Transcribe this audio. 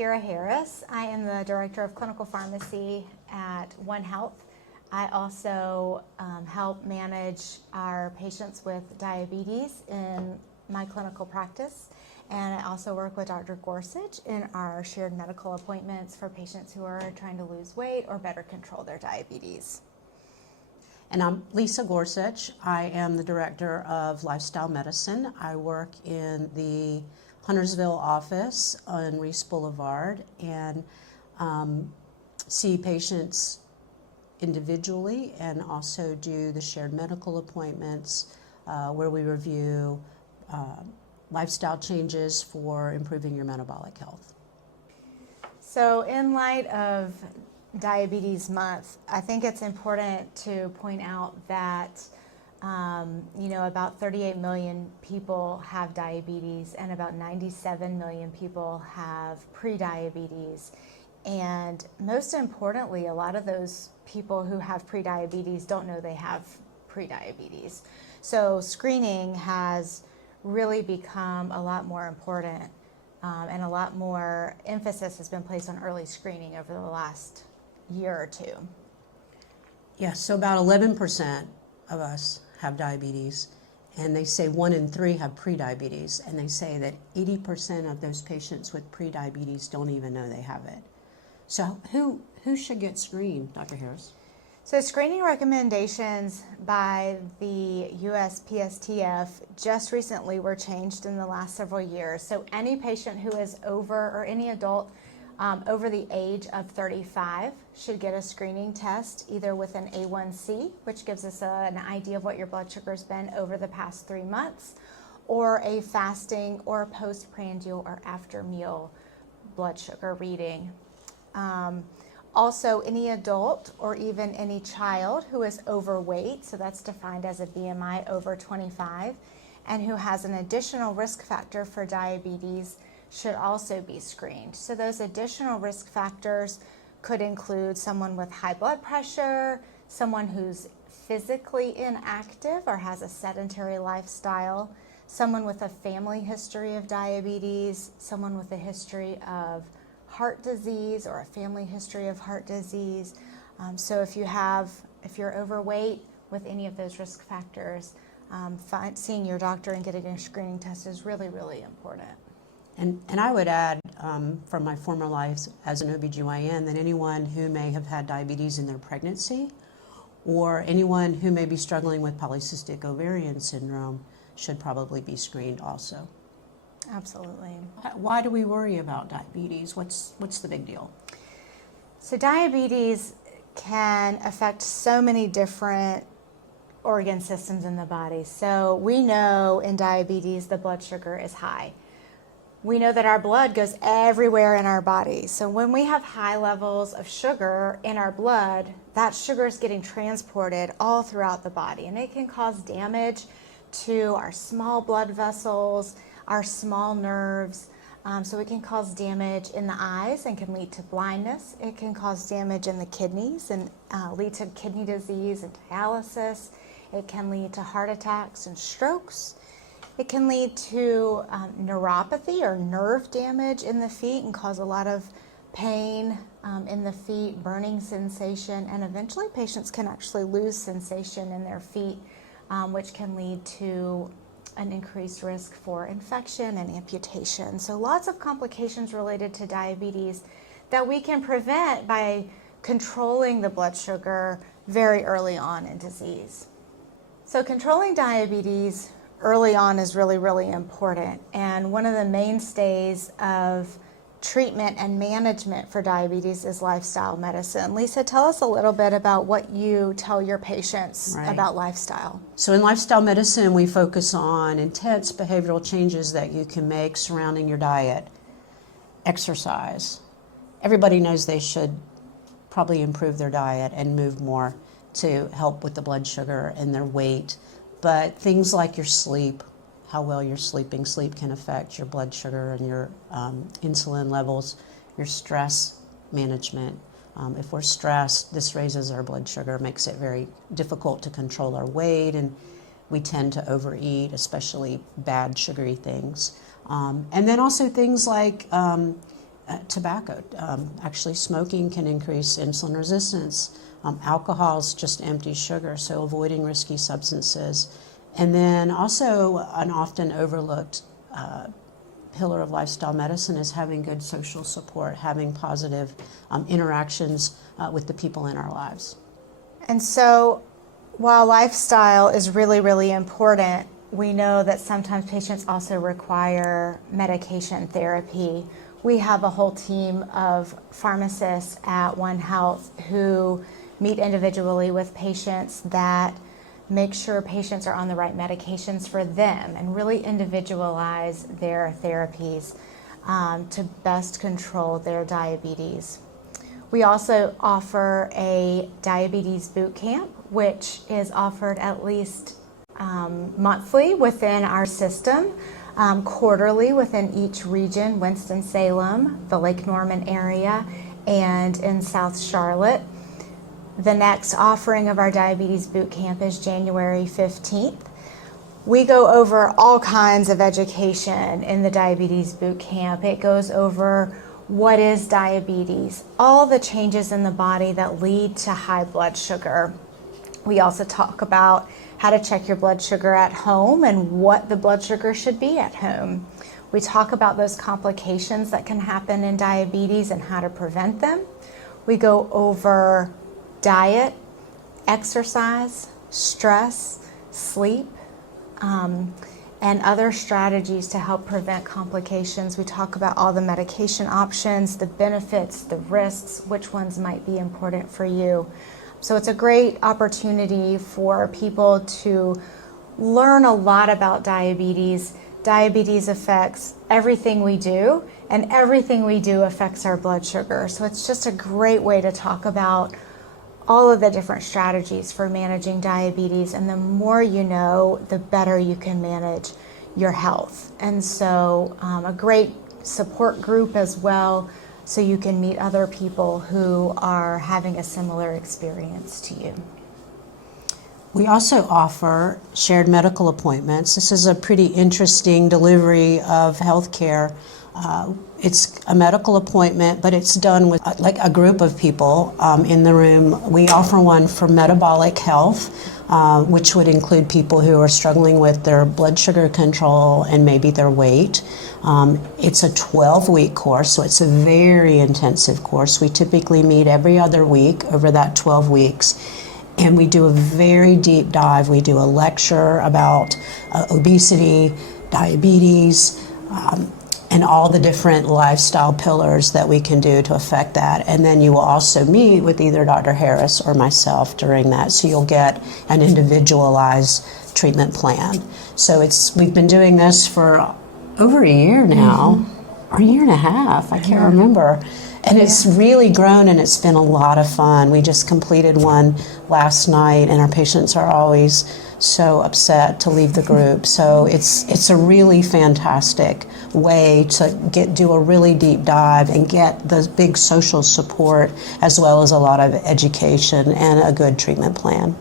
Kira Harris. I am the Director of Clinical Pharmacy at One Health. I also help manage our patients with diabetes in my clinical practice, and I also work with Dr. Gorsuch in our shared medical appointments for patients who are trying to lose weight or better control their diabetes. And I'm Lisa Gorsuch. I am the Director of Lifestyle Medicine. I work in the Huntersville office on Reese Boulevard and see patients individually and also do the shared medical appointments where we review lifestyle changes for improving your metabolic health. So in light of Diabetes Month, I think it's important to point out that about 38 million people have diabetes and about 97 million people have prediabetes. And most importantly, a lot of those people who have prediabetes don't know they have prediabetes. So screening has really become a lot more important, and a lot more emphasis has been placed on early screening over the last year or two. Yeah, so about 11% of us have diabetes, and they say 1 in 3 have prediabetes, and they say that 80% of those patients with prediabetes don't even know they have it. So who should get screened, Dr. Harris? So screening recommendations by the USPSTF just recently were changed in the last several years. So any patient who is over, or any adult over the age of 35 should get a screening test, either with an A1C, which gives us an idea of what your blood sugar's been over the past 3 months, or a fasting or postprandial or after meal blood sugar reading. Also, any adult or even any child who is overweight, so that's defined as a BMI over 25, and who has an additional risk factor for diabetes should also be screened. So those additional risk factors could include someone with high blood pressure, someone who's physically inactive or has a sedentary lifestyle, someone with a family history of diabetes, someone with a history of heart disease or a family history of heart disease. So if you're overweight with any of those risk factors, seeing your doctor and getting a screening test is really, really important. And I would add, from my former life as an OBGYN, that anyone who may have had diabetes in their pregnancy or anyone who may be struggling with polycystic ovarian syndrome should probably be screened also. Absolutely. Why do we worry about diabetes? What's the big deal? So diabetes can affect so many different organ systems in the body. So we know in diabetes the blood sugar is high. We know that our blood goes everywhere in our body. So when we have high levels of sugar in our blood, that sugar is getting transported all throughout the body, and it can cause damage to our small blood vessels, our small nerves. So it can cause damage in the eyes and can lead to blindness. It can cause damage in the kidneys and lead to kidney disease and dialysis. It can lead to heart attacks and strokes. It can lead to neuropathy or nerve damage in the feet and cause a lot of pain in the feet, burning sensation, and eventually patients can actually lose sensation in their feet, which can lead to an increased risk for infection and amputation. So lots of complications related to diabetes that we can prevent by controlling the blood sugar very early on in disease. So controlling diabetes early on is really, really important. And one of the mainstays of treatment and management for diabetes is lifestyle medicine. Lisa, tell us a little bit about what you tell your patients about lifestyle. So in lifestyle medicine, we focus on intense behavioral changes that you can make surrounding your diet, exercise. Everybody knows they should probably improve their diet and move more to help with the blood sugar and their weight. But things like your sleep, how well you're sleeping. Sleep can affect your blood sugar and your insulin levels, your stress management. If we're stressed, this raises our blood sugar, makes it very difficult to control our weight, and we tend to overeat, especially bad sugary things. And then also things like tobacco. Actually, smoking can increase insulin resistance. Alcohol is just empty sugar, so avoiding risky substances. And then also an often overlooked pillar of lifestyle medicine is having good social support, having positive interactions with the people in our lives. And so while lifestyle is really, really important, we know that sometimes patients also require medication therapy. We have a whole team of pharmacists at One Health who meet individually with patients that make sure patients are on the right medications for them and really individualize their therapies to best control their diabetes. We also offer a diabetes boot camp, which is offered at least monthly within our system, quarterly within each region, Winston-Salem, the Lake Norman area, and in South Charlotte. The next offering of our diabetes boot camp is January 15th. We go over all kinds of education in the diabetes boot camp. It goes over what is diabetes, all the changes in the body that lead to high blood sugar. We also talk about how to check your blood sugar at home and what the blood sugar should be at home. We talk about those complications that can happen in diabetes and how to prevent them. We go over diet, exercise, stress, sleep, and other strategies to help prevent complications. We talk about all the medication options, the benefits, the risks, which ones might be important for you. So it's a great opportunity for people to learn a lot about diabetes. Diabetes affects everything we do, and everything we do affects our blood sugar. So it's just a great way to talk about all of the different strategies for managing diabetes, and the more you know, the better you can manage your health. And so a great support group as well, so you can meet other people who are having a similar experience to you. We also offer shared medical appointments. This is a pretty interesting delivery of healthcare. It's a medical appointment, but it's done with like a group of people in the room. We offer one for metabolic health, which would include people who are struggling with their blood sugar control and maybe their weight. It's a 12-week course, so it's a very intensive course. We typically meet every other week over that 12 weeks. And we do a very deep dive. We do a lecture about obesity, diabetes, and all the different lifestyle pillars that we can do to affect that. And then you will also meet with either Dr. Harris or myself during that, so you'll get an individualized treatment plan. So we've been doing this for over a year now, or a year and a half, I can't remember. And it's really grown, and it's been a lot of fun. We just completed one last night, and our patients are always so upset to leave the group. So it's a really fantastic way to do a really deep dive and get the big social support, as well as a lot of education and a good treatment plan.